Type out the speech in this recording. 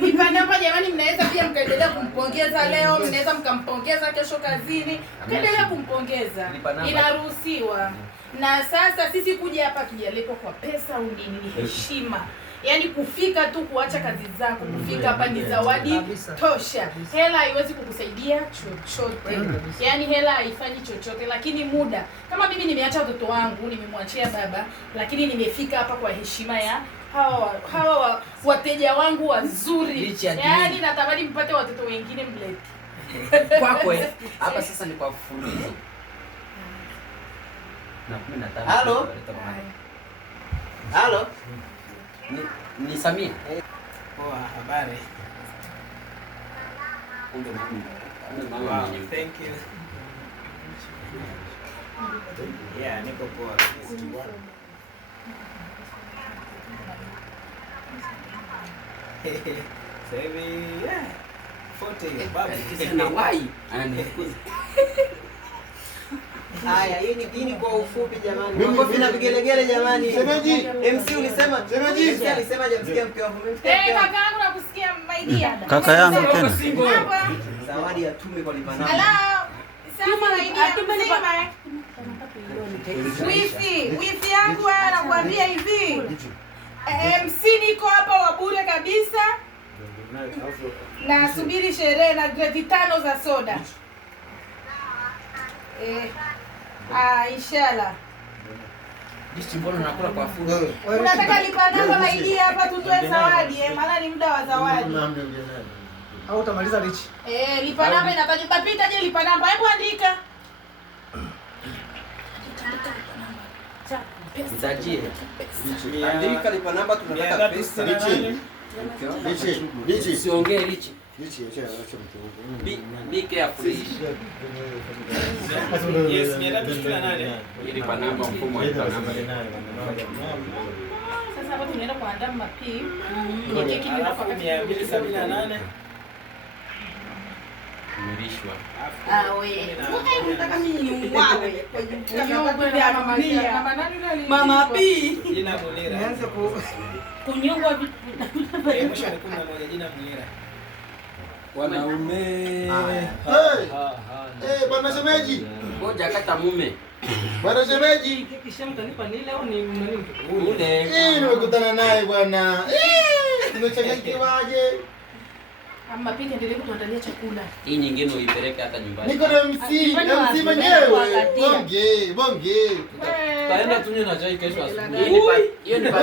Lipa namba jamani, mnaweza pia mkaendelea kumpongeza leo, mnaweza mkampongeza kesho kazini, mkaendelea kumpongeza. Inaruhusiwa. Na sasa sisi kuja hapa tujaletwa kwa pesa au nini, ni heshima. Yaani kufika tu kuacha kazi zako, kufika hapa ni zawadi tosha. Hela haiwezi kukusaidia chochote. Yaani hela haifanyi chochote, lakini muda. Kama mimi nimeacha watoto wangu, nimemwachia baba, lakini nimefika hapa kwa heshima ya hawa wateja wangu wazuri. Yaani natamani mpate watoto wengine mlete. Kwako hapa sasa ni kwa fundi. Na 15. Halo. Halo. Ni Samia. Poa, habari. Wow, thank you. Yeah, niko poa. Sasa hivi, yeah. 40 babu Sina wai. Ananifukuza. Haya, hii ni kwa ufupi jamani. Makofi na vigelegele jamani. Shemeji, MC ulisema, shemeji, MC alisema hajamsikia mke wangu. Kaka yangu nakusikia maidia. Kaka yangu tena. Zawadi ya tume kwa lipa namba. Hello. Sasa maidia tumesema. Wifi yangu anakuambia hivi. MC niko hapa wa bure kabisa. Na subiri sherehe na grade 5 za soda. Inshallah. Dishi mbona unakula kwa fundi? Unataka lipa namba maidia hapa tutoe zawadi maana ni muda wa zawadi. Au utamaliza lichi? Lipa namba inataje? Papita je lipa namba? Hebu andika. Mtajie. Andika lipa namba tunataka pesa. Lichi. Usiongee lichi. Lichi, acha mtu. Be careful. Yes, ni hata tushukua nani? Ili kwa namba mfumo wa namba. Sasa hapo tunaenda kuandaa mapi. Ni keki ni Alafu 278. Umerishwa. Wewe. Unataka mimi wawe. Mama P. Jina Mulira. Nianze Kunyongwa Mwisho ni 11 jina Mulira. Wanaume. Bwana shemeji. Ngoja kata mume. Bwana shemeji. kisha mtanipa nile au ni nani? Ule. Nimekutana naye bwana. Nimechanganyikiwaje? Mama P endelee kutuandalia chakula. Hii nyingine uipeleke hata nyumbani. Niko na MC mwenyewe. Bonge. Taenda tunywe na chai kesho asubuhi. Hiyo ni MC.